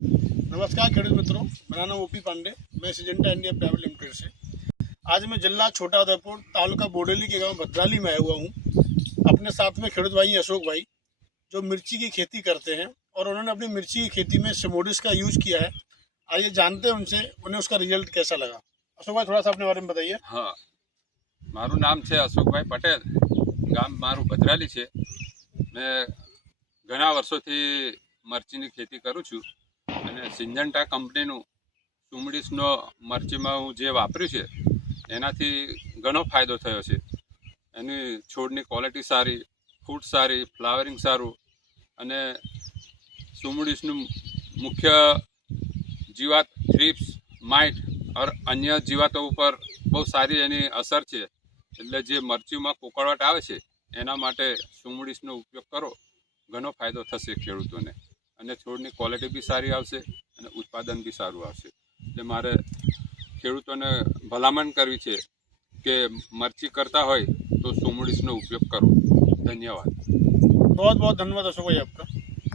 नमस्कार खेडूत मित्रों, मेरा नाम ओपी पांडे, मैं सिजेंटा इंडिया प्राइवेट लिमिटेड से। आज मैं जिला छोटा उदयपुर तालुका बोडेली के गांव भद्राली में आया हुआ हूं। अपने साथ में खेडूत भाई अशोक भाई जो मिर्ची की खेती करते हैं और उन्होंने अपनी मिर्ची की खेती में सिमोडिस का यूज किया है। आइए जानते हैं उनसे, उन्हें उसका रिजल्ट कैसा लगा। अशोक भाई थोड़ा सा अपने बारे में बताइए। हाँ, मारू नाम है अशोकभाई पटेल, गाम मारू भद्राली है। मैं घना वर्षोथी मरचीनी खेती करूँ छूँ અને સિંજન્ટા કંપનીનું સુમડીસનો મરચીમાં હું જે વાપર્યું છે એનાથી ઘણો ફાયદો થયો છે। એની છોડની ક્વોલિટી સારી, ફૂટ સારી, ફ્લાવરિંગ સારું અને સુમડીસનું મુખ્ય જીવાત થ્રિપ્સ, માઇટ और अन्य जीवातों पर बहुत सारी एनी असर है। એટલે જે મરચીમાં કોકળાટ આવે છે એના માટે સુમડીસનો ઉપયોગ કરો, ઘણો ફાયદો થશે ખેડૂતોને અને છોડની ક્વોલિટી બી સારી આવશે અને ઉત્પાદન બી સારું આવશે। એટલે મારે ખેડૂતોને ભલામણ કરવી છે કે મરચી કરતા હોય તો સુમડીસનો ઉપયોગ કરો। ધન્યવાદ। बहुत बहुत धन्यवाद अशोक भाई आपका।